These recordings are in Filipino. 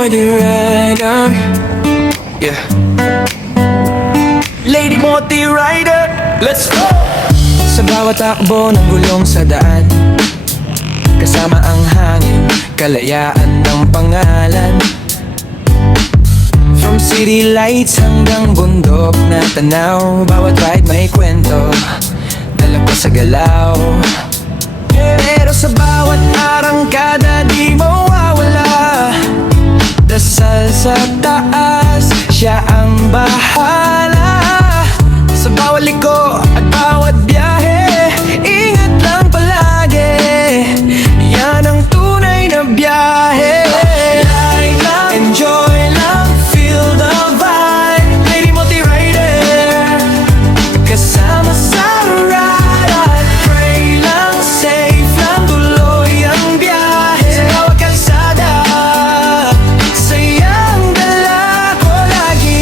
Moty Rider. Yeah. Lady Moty Rider, let's go! Sa bawat takbo ng gulong sa daan, kasama ang hangin, kalayaan ng pangalan. From city lights hanggang bundok na tanaw, bawat ride may kwento, dala ko sa galaw. Pero sa bawat arangkada di mawawala, dasal sa taas, siya ang bahala. Sa bawat liko at bawat biyahe, ingat lang palagi, yan ang tunay na biyahe. Ride lang, enjoy lang, feel the vibe. Lady Moty Rider, kasama sa ride at pray lang, safe lang, tuloy ang biyahe. Sa bawat kalsada, sayang dala ko lagi.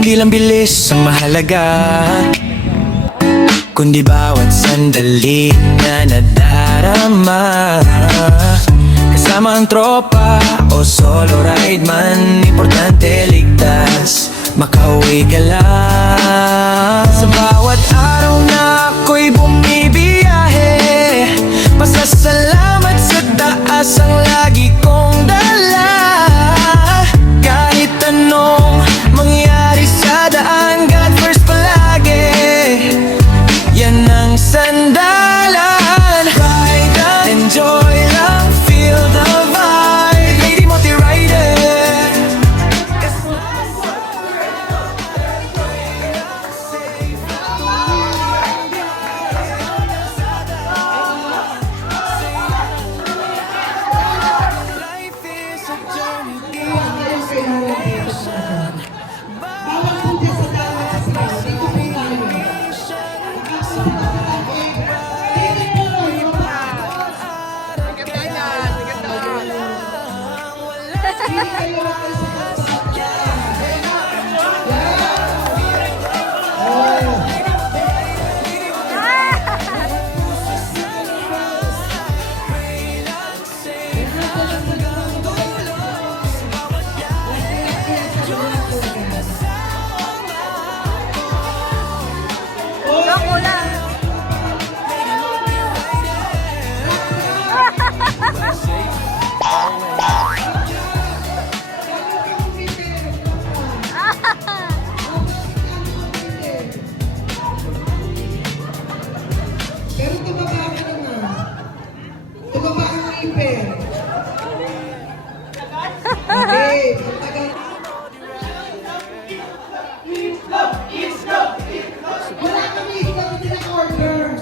Hindi lang bilis ang mahalaga, kundi bawat sandali na nadarama. Kasama ang tropa o solo ride man, importante ligtas, makauwi ka lang. Sa bawat araw na ako'y bumibiyahe, pasasalamat sa taas ang lagi kong dala. Kahit anong mangyari sa daan, God first palagi, yan ang sandalan. Ride and enjoy lang, feel the vibe. Lady Moty Rider, life is a journey, di ang destination. Bawat punta sa dagat sa taas, dito po tayo. Hindi kayo makal sa kalsada. Pero tumaba ka naman. Tumaba ang ngipin. Okay, ang tagal. Wala kami itlog, hindi na-order.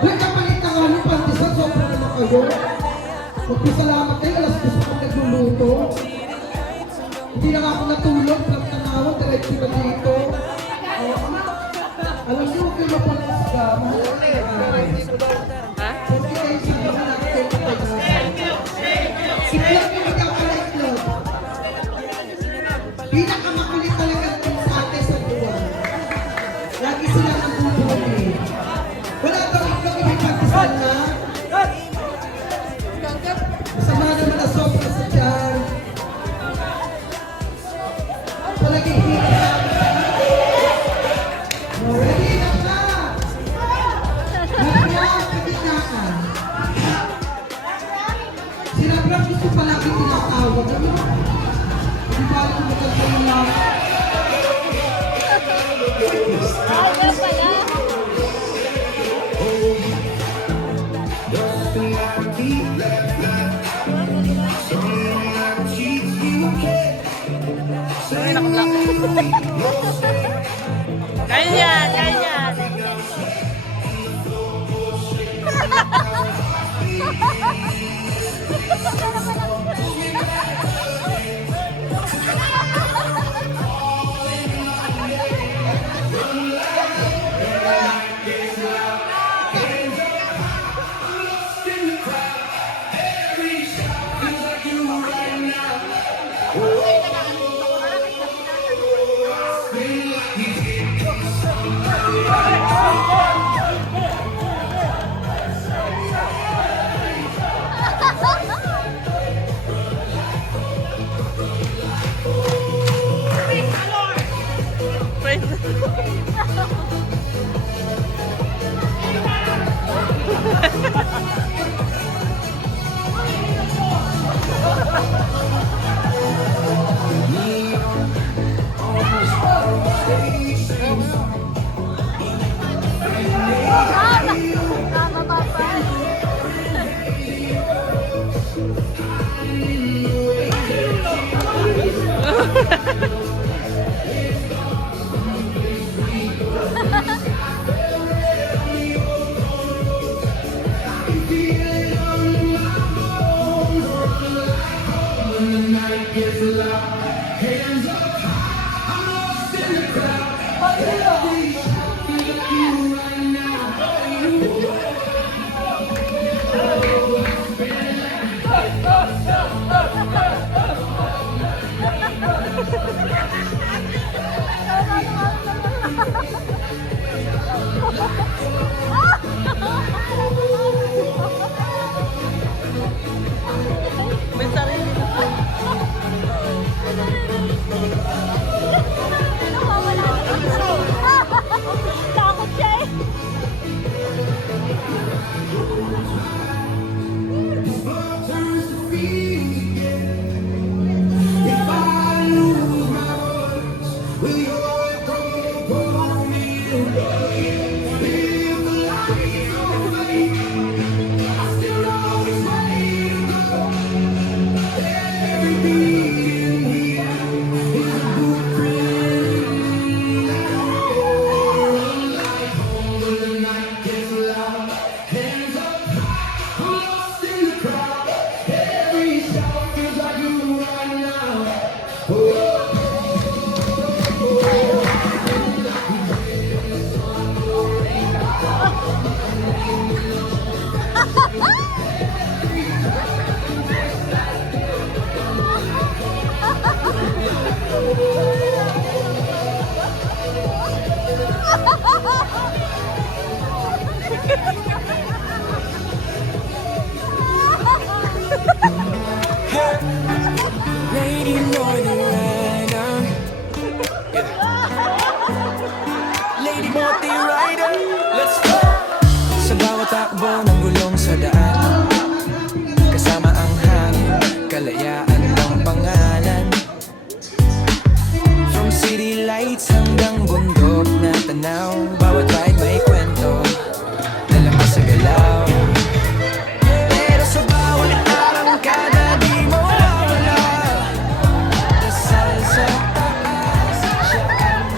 Uy, kapalit na nga nung pantisan, sobrang naman kayo. Magpasalamat kayo, alas gusto kong nagluluto. Hindi na nga ako natulog, pag tanawag, diretso na dito. Alam niyo, huwag kayo mapalas ka. Mahal ka namin. Porque kayo sa mga natin kapag itlog yung magkakala-itlog. Pinakamakulit talaga ng sa atin sa buwan. Lagi sila ng bubuli. Wala daw itlog, may pantisan na. Masama naman na sobra sa tiyan. Palaging hirap. Ready na ka! Nagyang kagitaan. Sila Brad gusto palagi tinatawag. Ano? Hindi ba ako maganda yung lang? Ganyan, ganyan. Hey! May sarili na po. Takot siya eh. Lady Morning Rider, Lady Morning Rider, let's go! Sa bawat takbo ng gulong sa daan, kasama ang hangin, kalayaan ng pangalan. From city lights hanggang bundok na tanaw, bawat ride may kwento, dala ka sa galaw. Pero sa bawat arangkada di mo mawala, dasal sa taas siya ang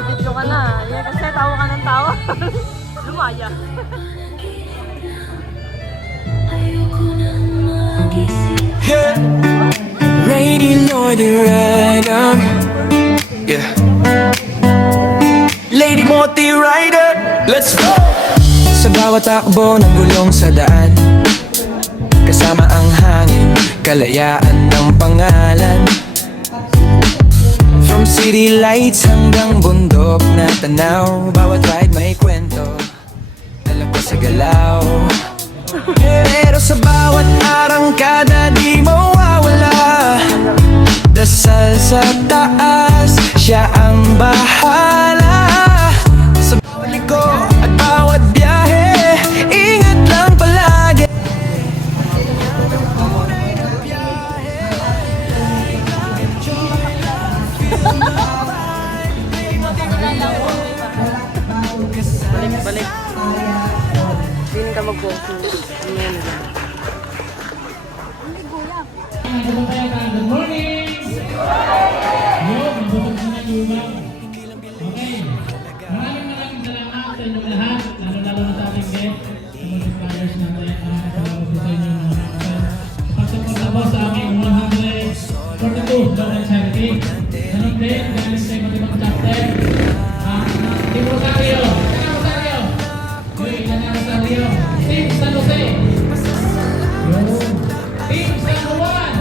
Binibidyo ka na. Yan kasi tawa ka ng tawa. Lumaya. Yeah. Lady Lord Rider. Yeah. Lady Moti Rider. Let's go! Sa bawat takbo ng gulong sa daan, kasama ang hangin, kalayaan ng pangalan. From city lights hanggang bundok na tanaw, bawat ride may kwento, dala ko sa galaw. Pero sa bawat arangkada di mawawala, dasal sa taas, siya ang bahala. Sa bawat liko at bawat biyahe, ingat lang palagi. Balik. Hindi ka mag-walking. Amen. Good morning! Yun, mabutot na ng luma. Okay. Maraming salamat sa inyong lahat, lalo-lalo na sa ating guest, sa mga suppliers natin. Salamat po sa inyo mga kapatid. Pagsuporta po sa aming 142 Donald Charity. Ganun din, galing sa iba't ibang chapter. Team Rosario! Team Rosario! Team Rosario! Team San Jose! Yun. Team San Juan!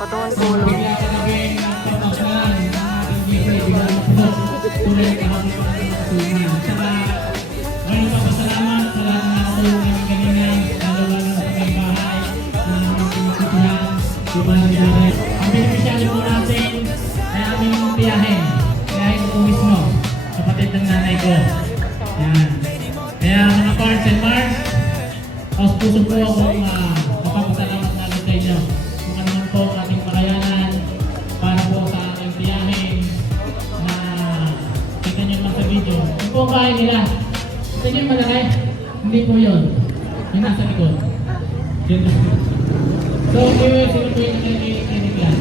Patungan tulong. Bigla ka na rin ang pagpaplan ng ating gisa, bigla na puno. Tunay ka kami pagpapasunan. Tsaka, ngayon papasalamat sa lahat ng nakatulong namin kanina, lalo-lalo sa may bahay, na mga pinagkutuhan, diba na biyahe. Ang beneficiary po natin ay aming tiyahin. Tiyahin ko mismo, kapatid ng nanay ko. Yan. Kaya mga parts and marks, aus puso po akong mapapasalamat namin sa inyo. Kung ano man po ang ating pakayanan para po sa ating tiyahin na kita nyo naman sa video. Yung po ang bahay nila. Kita nyo yung malaki? Hindi po yun. Yung nasa likod. Yun lang. So, sino po yung clinic lang?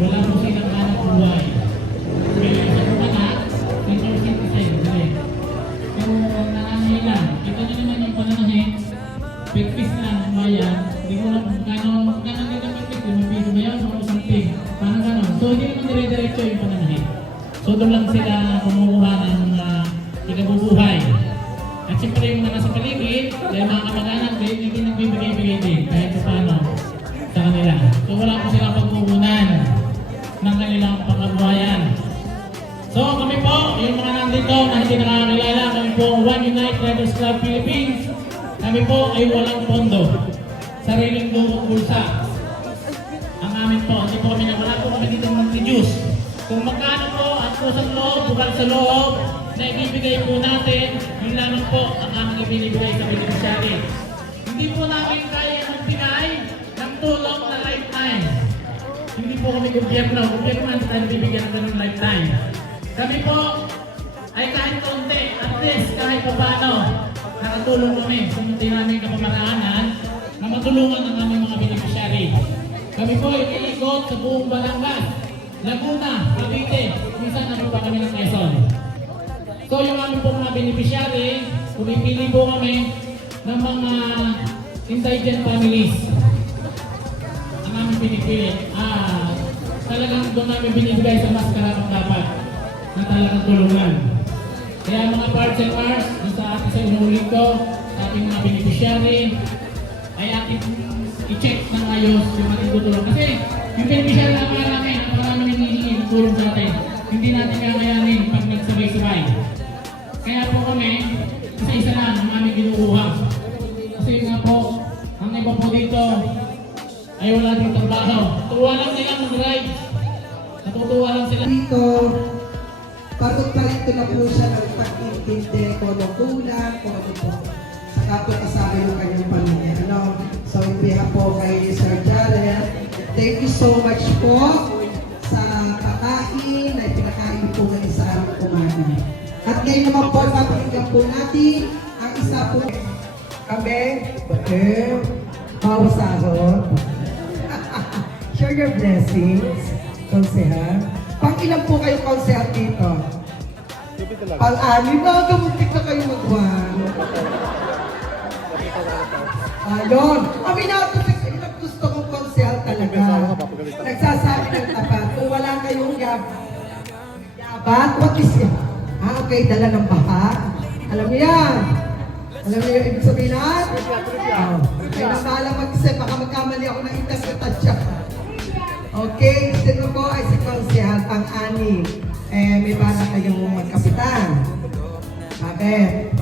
Wala po silang anak buhay. Kaya isa po anak, 10% kasi. Yung nananahin lang. Kita nyo naman yung pananahin. Pagpis na ang bayan, hindi ko lang kung gano'n dito pagpis, yung piso ba yan, o something, parang gano'n. So hindi naman dire-diretso yung pananahin. So doon lang sila kumukuha ng ikabubuhay. At siyempre yung mga nasa paligid, dahil mga kamag-anak, hindi nagbibigay-bigay din, kahit pa paano sa kanila. So wala po silang pagkukunan ng kanilang pangkabuhayan. So kami po, yung mga nandito na hindi nakakilala, kami po One Unite Riders Club Philippines. Kami po ay walang pondo. Sariling lubong bulsa. Ang amin po, hindi po kami na wala po kami dito mag-reduce. Kung magkano po at pusang loob, bukal sa loob, na ibibigay po natin, yun lamang po ang aming ibinibigay sa beneficiary. Hindi po namin kaya magbigay ng tulong na lifetime. Hindi po kami gobyerno. Gobyerno man tayo bibigyan ng ganun lifetime. Kami po ay kahit konti, at least kahit pa paano, nakatulong kami sa munti namin kapamaraanan na matulungan ang aming mga beneficiary. Kami po ay iikot sa buong Batangas, Laguna, Cavite, minsan na po pa kami ng Quezon. So yung aming po mga beneficiary, pumipili po kami ng mga indigent families. Ang aming pinipili, talagang doon namin binibigay sa mas karapang dapat na talagang tulungan. Kaya mga parts and parts, sa ating sa inuulit ko, sa ating mga beneficiary, ay ating i-check ng ayos yung ating tutulong. Kasi yung beneficiary na para namin, ang maraming hinihingi ng tulong sa atin. hindi natin kakayanin pag nagsabay-sabay. Kaya po kami, isa-isa lang ang aming ginukuha. Kasi nga po, ang iba po dito ay wala din trabaho. Tuwa lang nila mag-ride. Natutuwa lang sila. Dito, pagod pa rin na po siya ng pag-intindi kung ano kulang, kung ano po. Saka po kasama yung kanyang pamilya. Ano? So, in behalf po kay Sir Jared, thank you so much po sa pakain na pinakain po ngayon sa araw kumain. At ngayon naman po, papakinggan po natin ang isa po. Kami, bawas sahod. Share your blessings, konsehal. Pang-ilan po kayo konsehal dito? Pang-anim na, gamuntik na kayo mag-one. Ayun. Aminado sa kayo na gusto kong konsehal talaga. Nagsasabi ng tapat. Kung wala kayong yabat, what is yan? Okay, dala ng baha. Alam niyo yan. Alam niyo yung ibig sabihin na? Kaya na bahala mag-isip. Baka magkamali ako ng interpretasyon. Okay, sino po ay si konsehal pang-anim. May bala kayong magkapitan. Bakit?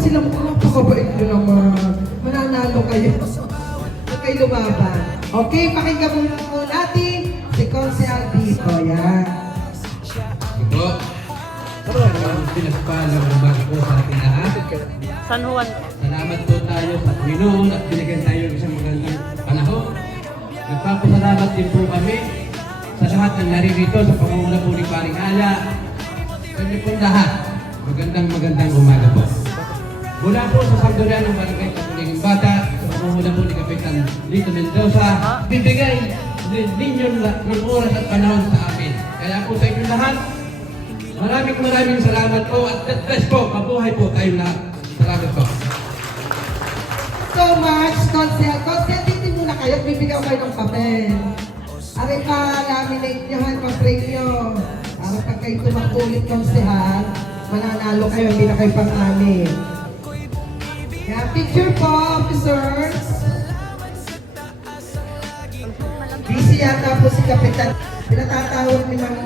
Sila mo napakabait nyo naman. Mananalo kayo. Huwag kayo lumaban. Okay, pakinggan mo po natin si Konsehal dito. Yan. Ito, pinagpalang umaga po sa ating lahat. San Juan. Salamat po tayo sa Panginoon at binigyan tayo ng isang magandang panahon. Nagpapasalamat din po kami sa lahat ng naririto sa pangunguna po ni Paring Aya. Kami po lahat, magandang umaga po. Mula po sa Sampdoria ng Barangay Kapulingang Bata, sa pangunguna po ni Kapitan Lito Mendoza, bibigay ninyo ng oras at panahon sa amin. Kaya po sa inyo lahat, maraming salamat po at God bless po. Mabuhay po tayong lahat. Salamat po. So much, Konsehal. Konsehal, dito muna kayo. Bibigyan kayo ng papel. Aray pa, laminate nyo, pa-frame nyo. Para pag kayo tumakulit, Konsehal, mananalo kayo, hindi na kayo pang-amin. Kaya picture po, officers. Busy yata po si Kapitan. Pinatatawag ni Mang,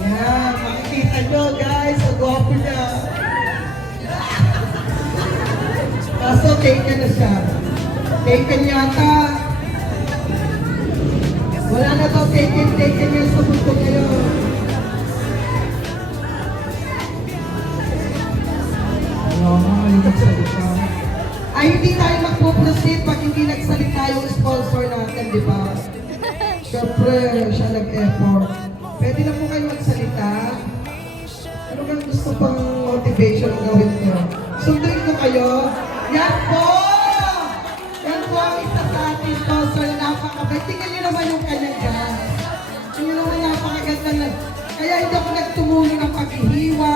Yan, makikita nyo guys, ang gwapo niya. Kaso taken na siya. Taken yata. Wala na to, taken yan sa mundo ngayon. Ay, hindi tayo magpo-proceed pag hindi nagsalita yung sponsor natin, di ba? Siyempre, siya nag-effort. Pwede na po kayo magsalita. Ano bang gusto pang motivation ang gawin nyo? Sunduin ko kayo. Yan po! Yan po ang isa sa ating sponsor na napakabay. Tingnan nyo naman yung kanyang gas. Tingnan naman napakaganda na. Kaya hindi ako nagtumulong ng paghihiwa,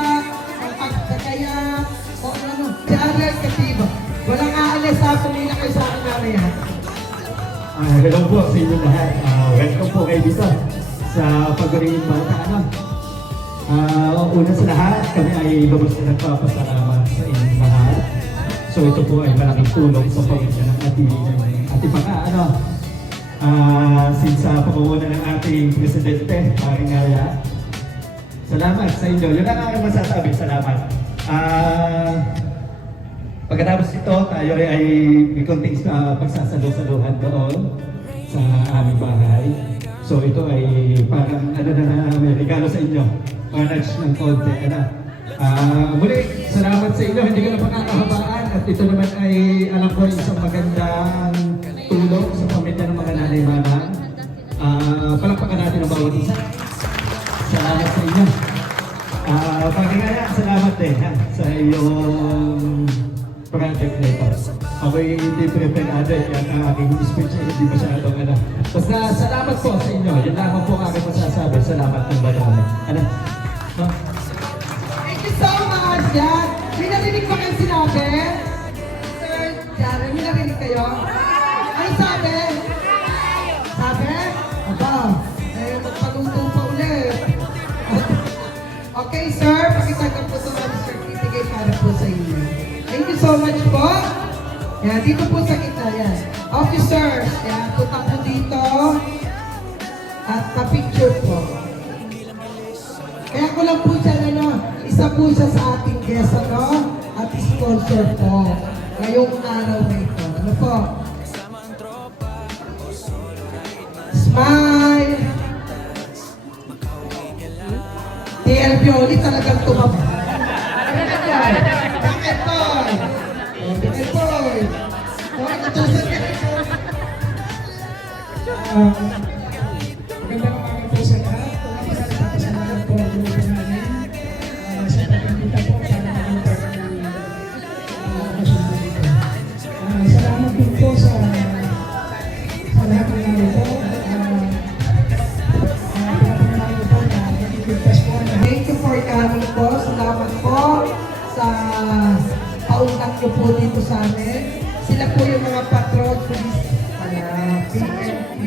ang pagkakaya, o ano. Jared Katiba. Walang aalis sa pumila kayo sa akin mamaya. Hello po sa inyo lahat. Welcome po kayo dito sa Pagbaringin Bata. Una sa lahat, kami ay lubos na nagpapasalamat sa inyong lahat. So ito po ay malaking tulong sa pamilya ng ating mga since sa pangunguna ng ating Presidente, Paring Aya. Salamat sa inyo. Yun ang aking masasabi. Salamat. Pagkatapos ito, tayo ay may konting pagsasalo-saluhan doon sa aming bahay. So ito ay parang may regalo sa inyo. Manage ng konti. Muli, salamat sa inyo. Hindi ko na pakakahabaan. At ito naman ay alam ko isang magandang tulong sa pamilya ng mga nanay-manang. Palakpakan natin ang bawat isa. Salamat sa inyo. Pagkakaya, salamat sa iyong project na ito. Ako'y hindi preparado ang aking speech ay hindi masyadong Basta salamat po sa inyo. Yan lang po ang aking masasabi. Salamat ng marami. Thank you so much, Dad. May narinig pa kayo sinabi? Sir Jared, may narinig kayo? Ano sabi? Sabi? Aba, magpaluto pa ulit. Okay, sir. Pakitagap po ito ang certificate para po sa inyo. Thank you so much po. Yan, dito po sa kita yan. Officers, yan, punta po dito. At pa-picture po. Kaya ko lang po siya, isa po siya sa ating guest, at sponsor po. Ngayong araw na ito. Ano po? Smile! TL Pioli talagang tumaba. Bakit po? Bakit po? Natusan ka na po. Magandang umaga po sa lahat. Napasalamat po ang grupo namin sa pagkakita po para maging part ng kasunod dito. Salamat din po sa lahat ng namin po. Pinapangalan po na nakikipagpas po na Thank you for coming po. Salamat po sa paunang niyo po dito sa amin. Sila po yung mga patrol police. PNP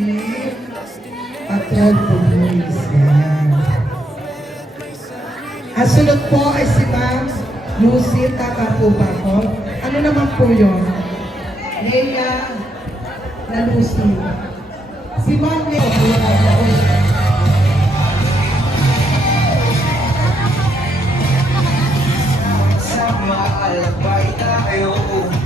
Patrol Police. Yan. Ang sunod po ay si Ma'am Lucy. Tama po ba po? Ano naman po yun? Leia na Lucy. Si Ma'am Leia. Sama alabay tayo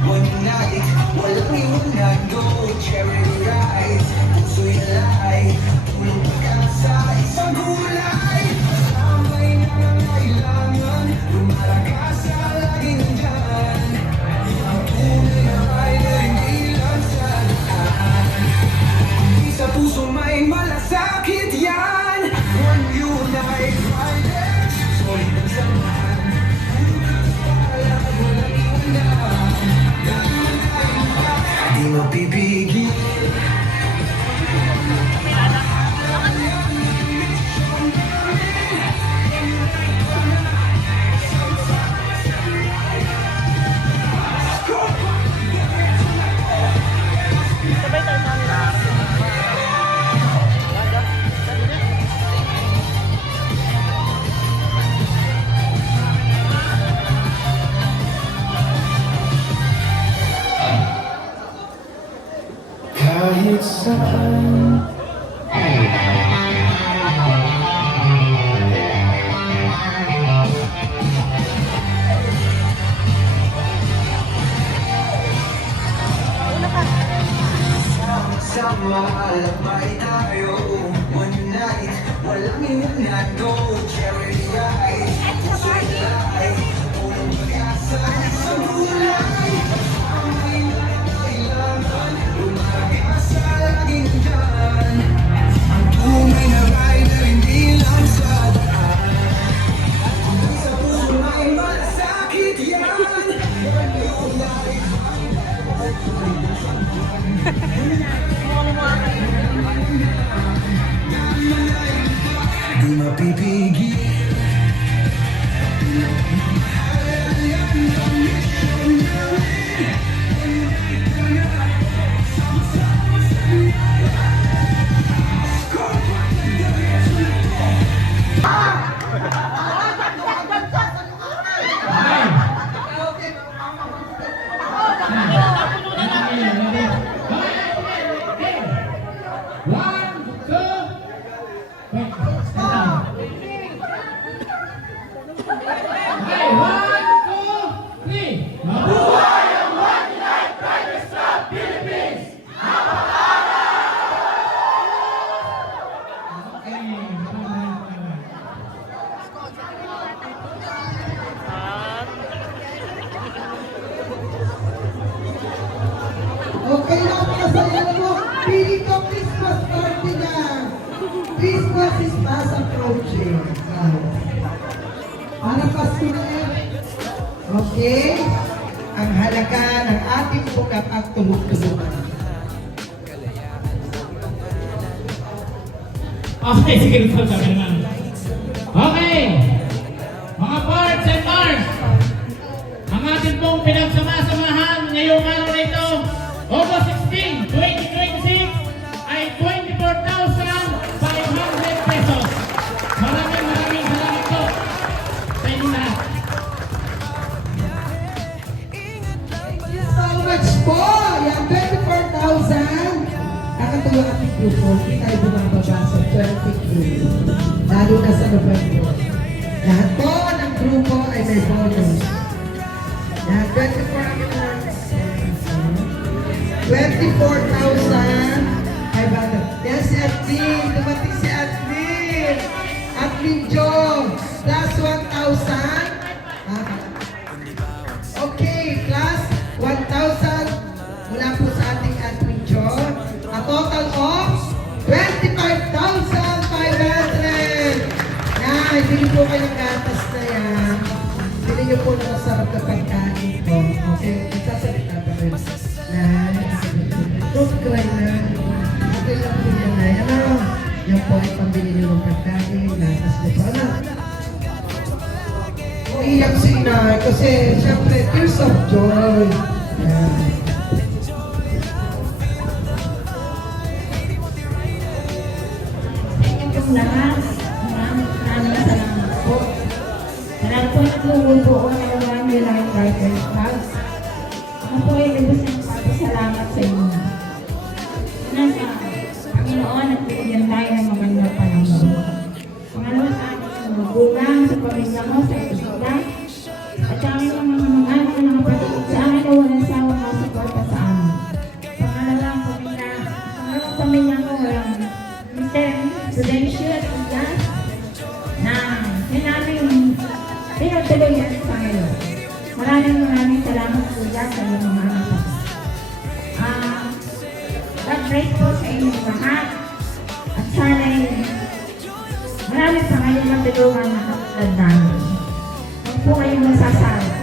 one night, walang iwanan, go charity rides, puso'y alay, tulong pag-asa, isang gulay. Sabay na kailangan, lumalakas sa laging dyan. Ang tunay na rider, hindi lang sa daan. Hindi sa puso may malasakit yan. One unite riders, solid ang samahan. Di mapipigil. Sabay tayo sa kanila. Kahit saan sama alabay tayo one night, walang iwanan, go charity ride, puso'y alay, tulong pag-asa, isang gulay. Sabay na kailangan, lumalakas sa laging dyan. Ang tunay na rider, hindi lang sa daan. Hindi sa puso may malasakit yan. Di mapipigil. Okay na po kasaya mo. Pili ko Christmas party na. Christmas is fast approaching. Para Pasko na yan. Okay? Ang halaga ng ating bukap at tulog-tulugan. Okay, sige po, sabi naman. Okay! Mga parts and parts! Ang ating pong pinagsama-samahan ngayong araw na ito, August 16, 2026, ay 24,500 pesos. Maraming salamat po sa inyo lahat. Thank you so much po. Yan, 24,000. Nakatuwa ating grupo. Hindi tayo bumababa sa ayuda sa November. Lahat po ng grupo ay may bonus. Yan, 24,500. Yan si Admin. Dumating si Admin. Admin Joe. Plus 1,000. Okay, plus 1,000 mula po sa ating Admin Joe. A total of 25,500. Yan, bili po kayo ng gatas na yan. Bili niyo po ng masarap na pagkain po. Okay, magsasalita pa rin. Don't cry na. Okay lang po yan na. Ano? Yan po ay pambili niyo ng pagkain. Gatas niyo po. Ano? Iyak si Inay kasi siyempre tears of joy. Yan. Sa inyo pong lahat, maraming salamat po. Marami po nagtulong po ako ng One United Writers Club. Ako po ay lubos ng pagpasalamat sa inyo. Una sa Panginoon at bigyan tayo ng magandang panahon. Pangalawa sa ating magulang, sa pamilya mo, sa isla, at sa aming mga anak na nakapatid sa amin na walang sawang nasuporta sa amin. Pangalawang pamilya ko, Mr. Prudential at Ugas, na namin tinutuloy ang Panginoon. Maraming salamat po dyan sa inyong mga anak. God bless po sa inyong lahat. At sana'y marami pa kayong matulungan na katulad namin. Huwag po kayong masasala.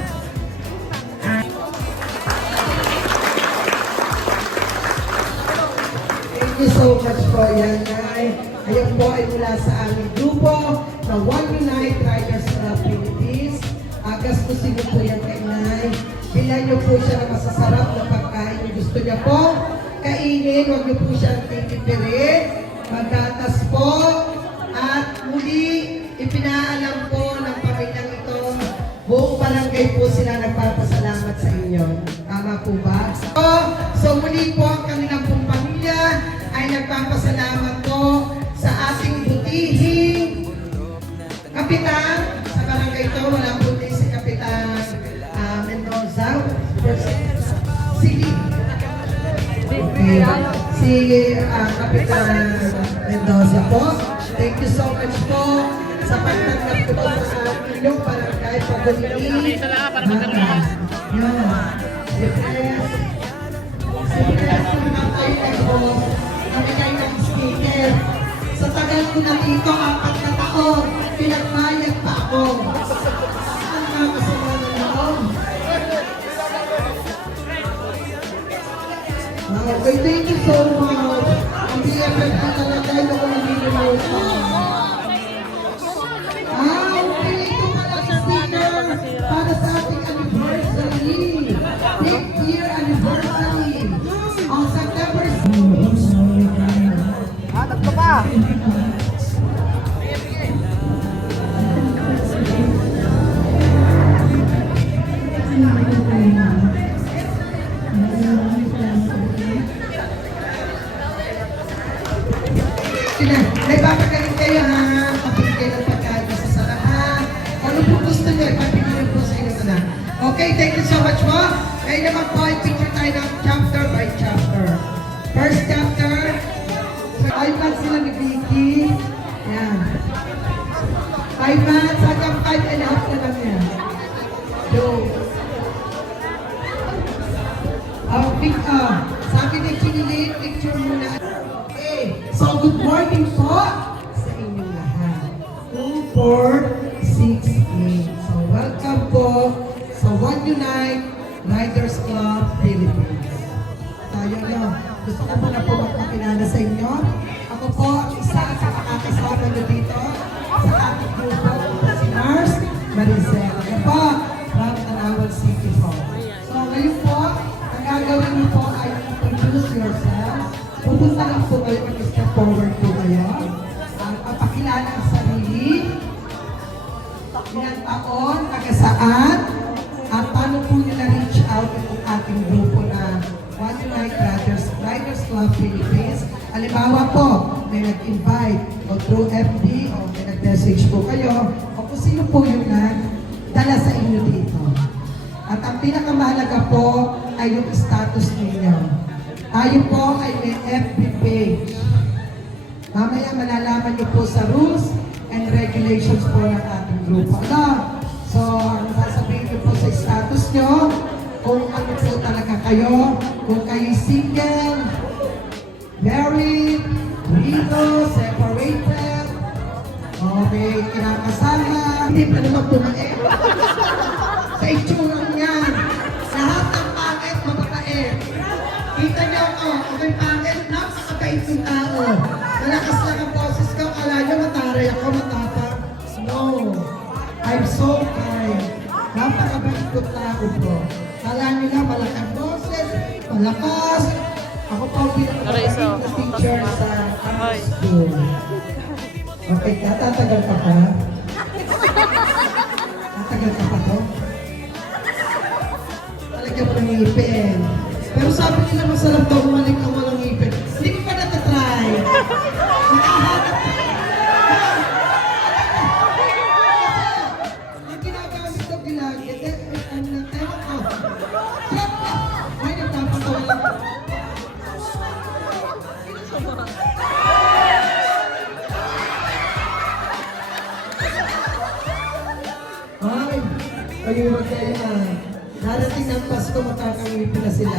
Thank you so much po yan, Nay. Ayan po ay mula sa aming grupo na One Unite Riders Club Philippines. Gastusin niyo po yan kay Nay. Bilan niyo po siya ng masasarap na pagkain yung gusto niya po. Kainin, huwag niyo po siya titipirin. Maggatas po. At muli, ipinaalam po ng pamilyang ito, buong barangay po sila nagpapasalamat sa inyo. Tama po ba? So muli po ang kanilang pong pamilya ay nagpapasalamat po sa ating butihing kapitan sa barangay ito. Wala po din si Kapitan Mendoza. Sige. Okay. Si Kapitan Mendoza po. Thank you so much po sa pagtanggap ko po sa inyong barangay pag-uwi. Siyempre, naman kayo kayo, kami kayo ng speaker. Sa tagal ko na dito, 4 na taon, pinagmayag pa ako. Ang mga kasalanan noon. Okay, thank you so much. Ang BFF na talaga yung ako nabibigay pa. Okay, ito pala sa speaker para sa ating anniversary. 5th year anniversary. On September Nagpapagaling kayo ha, papigay ng pagkain sa sarahan. Ano po gusto nyo, ipapigay po sa inyo na. Okay, thank you so much po. Kayo naman po, i-picture tayo ng chapter by chapter. First chapter, iPad sila ni Vicky. Yan. 5 months, hanggang 5 and a half na lang yan. So, sabi ni Chinilin, picture muna. So, good morning po sa inyong lahat. 2, 4, 6, 8. So, welcome po sa One Unite Riders Club Philippines. Tayo na. Gusto ko muna po magpakilala sa inyo. Ako po ang isa sa makakasama nyo dito sa ating grupo. Si Mars Maricel. Ako po, from Tanawan City po. So, ngayon po, ang gagawin niyo po ay introduce yourself. Pupunta lang po kayo, mag-step forward po kayo. Papakilala ang sarili, ilang taon, taga saan, at paano po nyo na-reach out itong ating grupo na One Unite Riders Club Philippines. Halimbawa po, may nag-invite o through FB o may nag-message po kayo o kung sino po yung nagdala sa inyo dito. At ang pinakamahalaga po ay yung status ninyo. Tayo po ay may FB page. Mamaya malalaman niyo po sa rules and regulations po ng ating grupo. Ano? So, ang sasabihin niyo po sa status niyo, kung ano po talaga kayo, kung kayo single, married, widow, separated, o may kinakasama, hindi pa naman pumain. Sa itsurang yan, lahat ng pangit, mababait. Kita niyo ako, ako'y pangit, napakabait yung tao. Malakas lang ang boses ko, kala niyo mataray ako, matapang. No, I'm so kind. Napakabait ko tao po. Kala niyo na malakas boses, malakas. Ako pa ang pinakabait na teacher sa high school. Okay ka, tatagal ka pa? Tatagal ka pa to? Talagyan mo ng ngipin. Pero sabi nila masarap daw umalik ang walang ngipin. Hindi ko pa natatry. Nakahanap ko. Yung ginagamit daw gilagid, ewan ko. Ay, nagpapatawa lang. Ay, kayo magkaya. Darating ang Pasko, makakangipin na sila.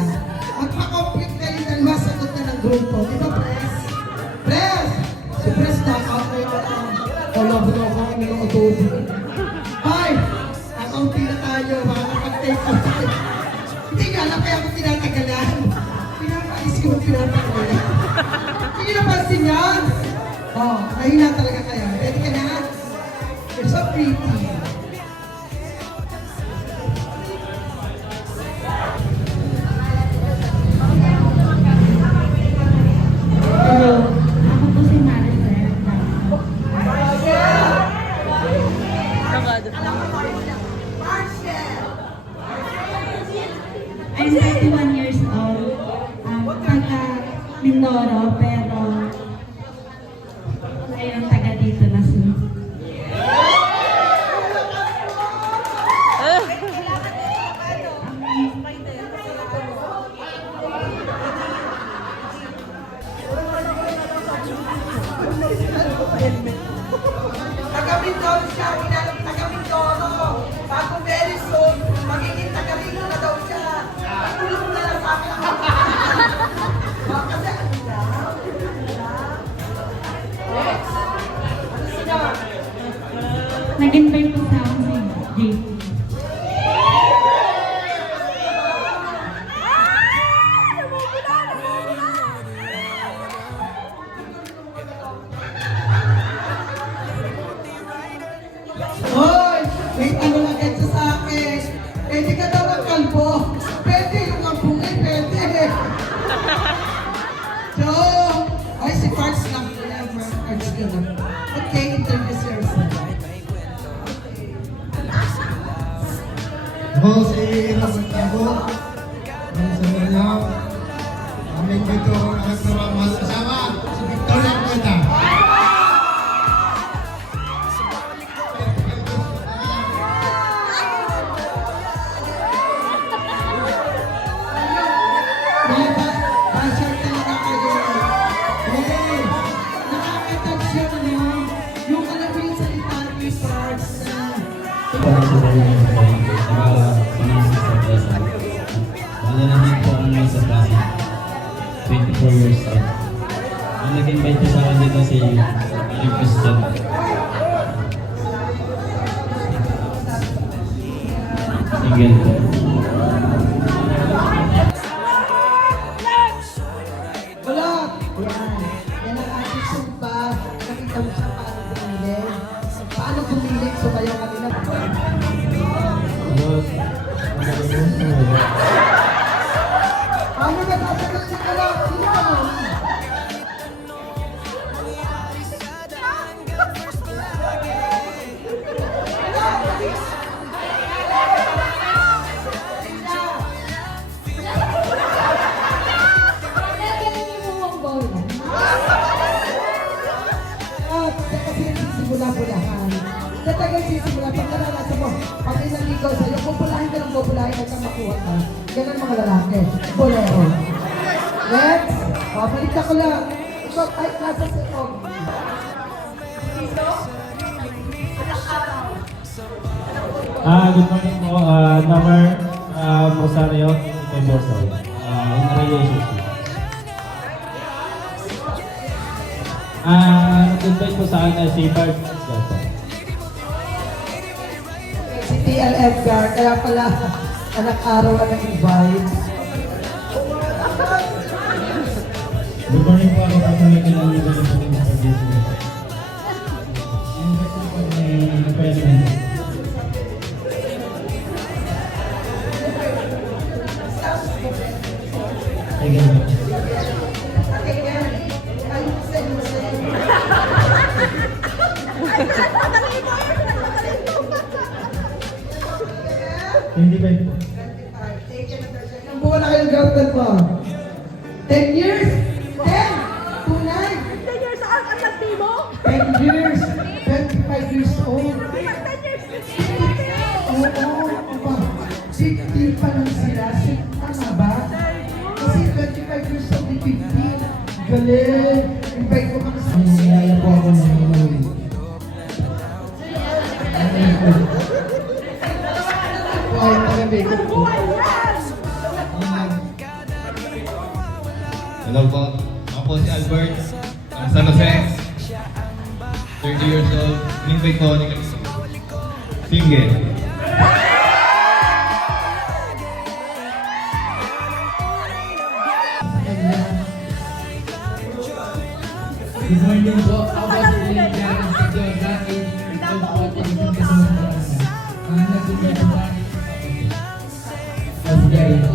Magpa-complete kayo ng masagot na ng grupo. Di ba, Pres? Pres! Si Pres knockout na yung labo na ako ang mga utubo. Ay! Akaunti na tayo. Makakapag-take out tayo. Hindi nga lang kaya ako tinatagalan. Pinapais ko ang pinapagalan. Hindi napansin yan. Oh, mahina talaga kayo. Ready ka na? You're so pretty. Hello, ako po si Maricel. I'm 31 years old. Taga Mindoro, pero ngayon taga dito na si. Taga-Mindoro siya, kinalang taga-Mindoro. Bago very soon, magiging taga-Rino na daw siya. Tulong na lang sa akin ang kasi ano lang. Ano sila? Nag-invite po sa akin si JP. Hoy! May tanong agad siya sa akin. Pwede ka daw ng kalbo. Pwede yung ambungay, pwede. So, ay si Parts lang po yan. Parts ka lang. Okay, introduce yourself. Ako si Ramon Tabo, ng Samaryaw. Aming dito ang anak na mahal kasama, si Victoria Cueta. Passion talaga kayo. Hey! Nakakatouch yun, ano? Yung alam mo yung salita ni Parts na Malalaman po ang may sa klase. 24 years old. Ang nag-invite po sa akin dito si Aling Christian. Single po. Balot! Yan. Yan ang ating sumpa. Nakita mo siya paano bumili. Paano bumili? Sumayaw kami na. Paano nagsasagot si Kala? Sino ka mo? kasi sisimula-pulahan. Natagal sisimula, pag naranasan mo, pag inaligaw sa'yo, pupulahin ka ng pupulahin at makuha ka. Ganun mga lalaki. Bolero. Next. O, balita ko lang. Ikaw, ay, nasa sa ito. Good morning po. Number Rosario Temboso. In a relationship. Nag-invite po sa akin si Bart Gato. Si TL Edgar, kaya pala anak araw ka nag-invite. Good morning po. Ako po may kailangan ng pag-ibig. Invite po ni President. Thank you. Hindi ba ito? Ilang buwan na kayong girlfriend mo? 10 years? 10? Tunay? 10 years old ang nagtimo? 10 years? 25 years old? 10 years Oo, aba. 50 pa lang sila. Tama ba? Kasi 25 years old, di 50. Galing. Invite ko mga sa... Nilala po ako ng huli. Wow, taga-makeup ko. Hello po. Ako po si Albert. Ang San Jose. 30 years old. In-invite po ni single. Good morning po. Ako po si Jaren sa Diyos dahil ito po at isang kasunod na kanya. Ang nag-invite po sa akin. As Jaren.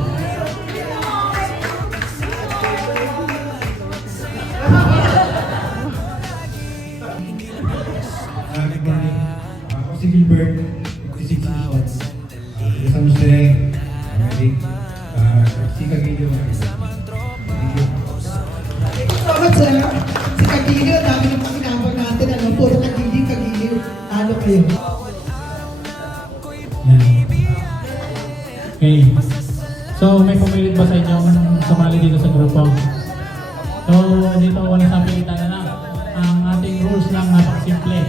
Good morning. Ako si Gilbert, 56 years old. Taga San Jose, Americ, si Cagilio. Thank you. Salamat sir. Si Kagili, ang dami ng pakinabang natin. Ano, puro Kagili, Kagili. Ano kayo? Okay. So, may pumilit ba sa inyong sumali dito sa grupo? So, dito wala sa pilitan na lang. Ang ating rules lang napakasimple.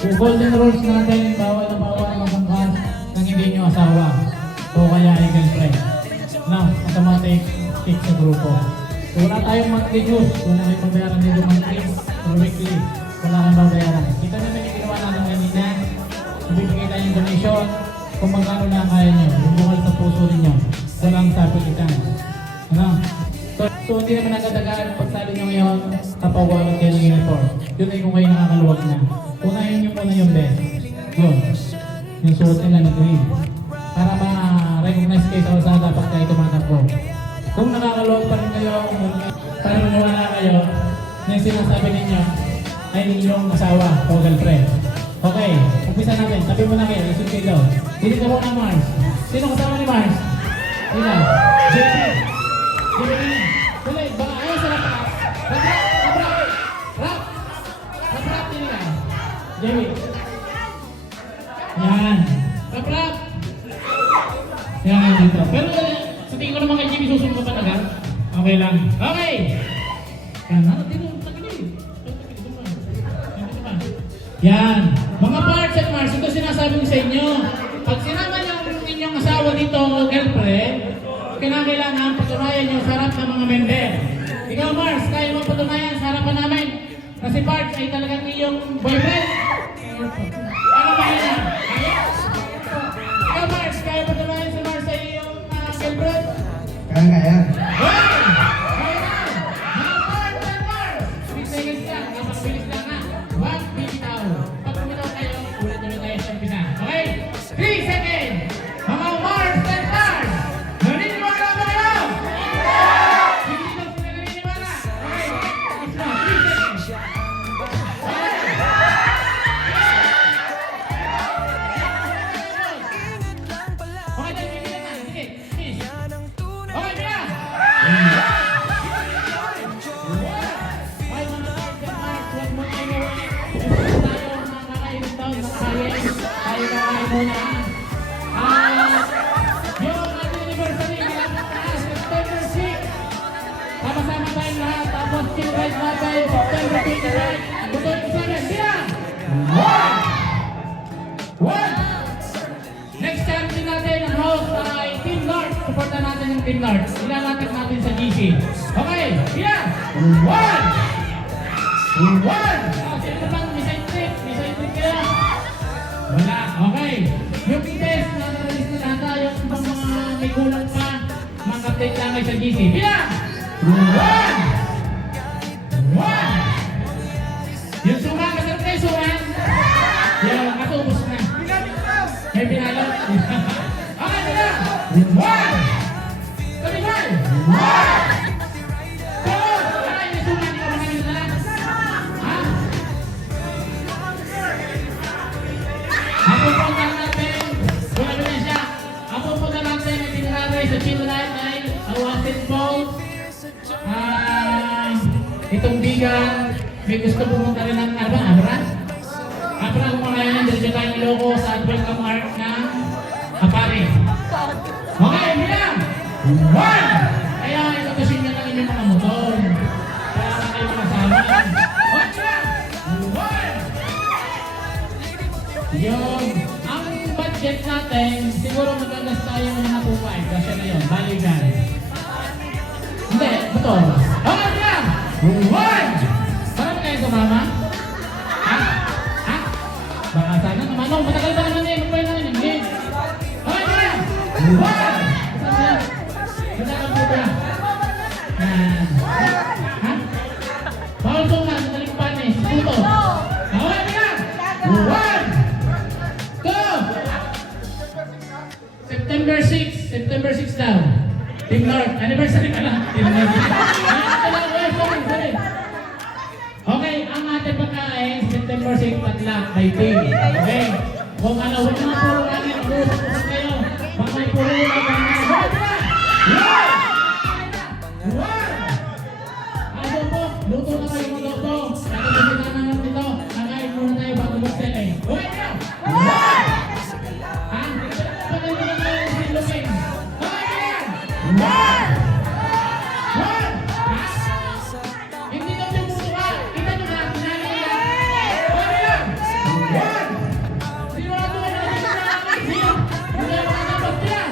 Yung golden rules natin, bawal na bawal magangkas ng hindi nyo asawa o kaya ay girlfriend. Now, automatic kick sa grupo. So, wala tayong monthly dues. Wala kayong babayaran dito monthly or weekly. Wala kang babayaran. Kita namin yung ginawa natin kanina. Ibibigay tayo yung donation kung magkano na kaya nyo. Yung bukal sa puso ninyo. Walang sapilitan. Ano? So hindi naman nagadagaan pagsali nyo ngayon kapag walang kayo ng uniform. Yun ay kung kayo nakakaluwag na. Unahin nyo muna yung best. Yun. Yung suot nila na green. Para ma-recognize kayo sa usada pag kayo tumatakbo. Kung nakakaluwag pa rin kayo, para maniwala kayo, yung sinasabi ninyo ay ninyong asawa o girlfriend. Okay, umpisa natin. Sabi mo na kayo, isip kayo. Hindi ka muna Mars. Sino kasama ni Mars? Sino? JP. JP. Tuloy, baka ayaw sa rap. Rap. Hindi ka. JP. Yan. Rap. Yan, dito. Pero sa tingin ko naman kay JP susunod ka pa talaga. Okay lang. Okay. Yan, dito. Yan. Mga parts at Mars, ito sinasabi ko sa inyo. Pag sinama niyo ang inyong asawa dito o girlfriend, kinakailangan patunayan niyo sa harap ng mga member. Ikaw Mars, kaya mo patunayan sa harapan namin na si Parts ay talagang iyong boyfriend? Ano ba yan? Ikaw Mars, kaya patunayan si Mars ay iyong girlfriend? Kaya. Hoy! Kaya na! Mga parts at Mars! 3 seconds lang, napakabilis lang ha. 1 bitaw. Pag bumitaw kayo, ulit nyo tayo sa umpisa. Okay? 3 seconds! Mga Mars and Mars! Naniniwala ba kayo? Hindi ba sila naniniwala? Okay? Tapos na, 3 seconds. muna. Yung anniversary malapit na, September 6. Sama-sama tayong lahat. Tapos celebrate natin September 29. Buto yung isa rin. Sila! One! Next charity natin ang host ay Team North. Supportan natin yung Team North. Ilalapit natin sa GC. Okay, sila! One! Sino bang may side trip? May side trip kaya? Wala. Okay. Yung test na naralis na lahat yung ibang mga may kulang pa, mga update lang ay sa GC. Bilang! One! Yung sumama sa preso, yung katubos na. May pinalo. Okay, bilang! One! Kamigay! One! Sa children ay awasin po. Itong bigan, may gusto pumunta rin ng Abra. Kung mga yan, diretso tayong iloko sa welcome art ng Apare. Okay, bilang! One! Kaya itutusin nyo lang inyong mga motor. Kaya na kayo makasama. One! Yun. Ang budget natin, siguro magagas tayo ng mga 2.5. Kasi na yun, balikan. Hindi, motor. Okay, bilang! One! Parang kayo sumama? Ha? Baka sana naman. No, matagal pa naman eh. Magpay naman yung game. Okay, bilang! One! Matagal po ba? Ha? Bawal po nga, madaling panis. Puto. Okay, bilang! One! Two! September 6 daw. Team North, anniversary ka lang. Team North. Okay, ang ating pagkain, September 6 patlak by team. Okay? Kung ano, huwag mga puro namin, mag-uusap kayo. Baka may puro na One! Ano po, luto na kayo mga luto. Nakapagin na naman dito. Nakain muna tayo bago mag-selay. Okay na! One! Patay mo na tayo sa ilugin. Okay na! One! Hindi na yung mukha. Kita nyo na. Pinanay yan. Okay na! One! Sino na doon? Sino? Hindi na makakabag yan.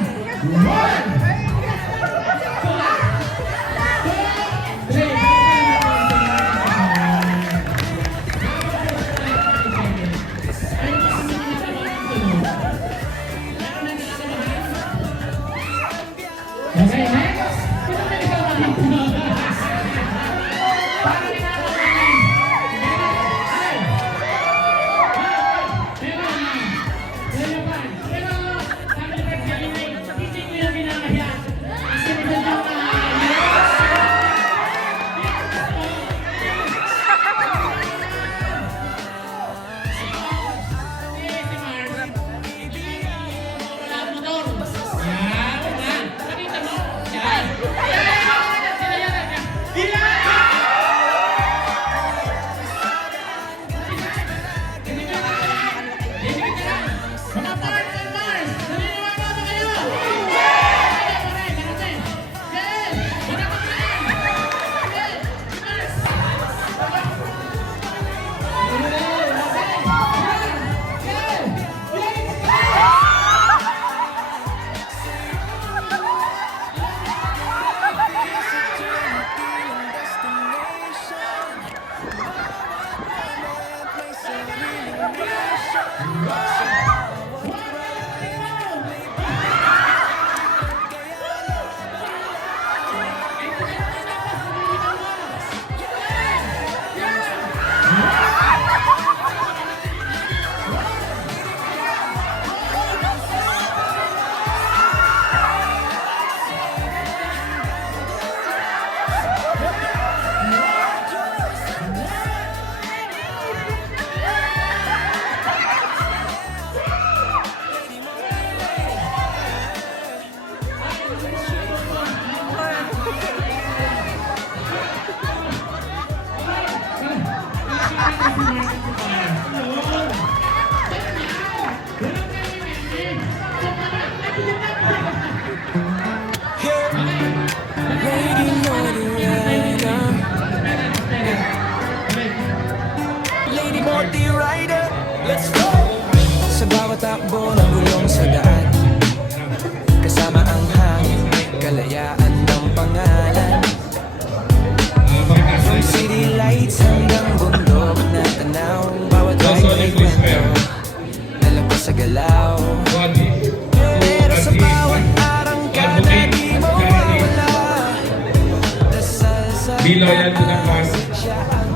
Sa bawat takbo ng gulong sa daan, kasama ang hangin, kalayaan ng pangalan. From city lights hanggang bundok na tanaw, bawat ride may kwento, dala ko sa galaw. Pero sa bawat arangkada di mawawala, dasal sa Be loyal to the cause. siya ang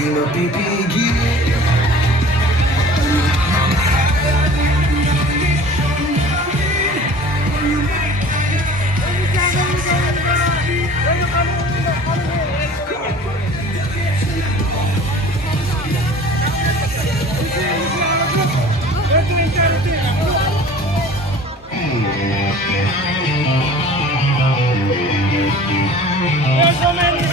di mapipigil. Yes, woman!